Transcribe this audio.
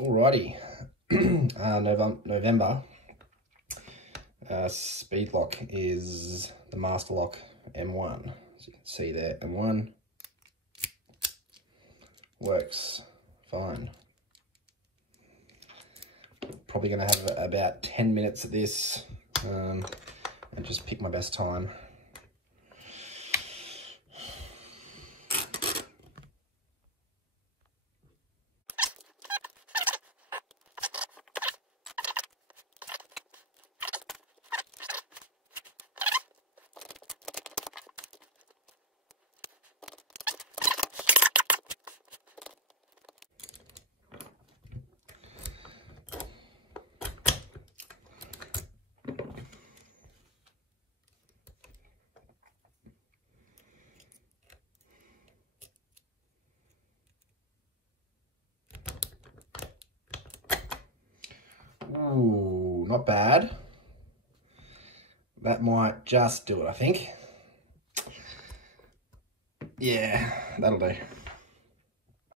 Alrighty, November speed lock is the Master Lock M1. As you can see there, M1 works fine. Probably going to have about 10 minutes of this and just pick my best time. Ooh, not bad. That might just do it, I think. Yeah, that'll do.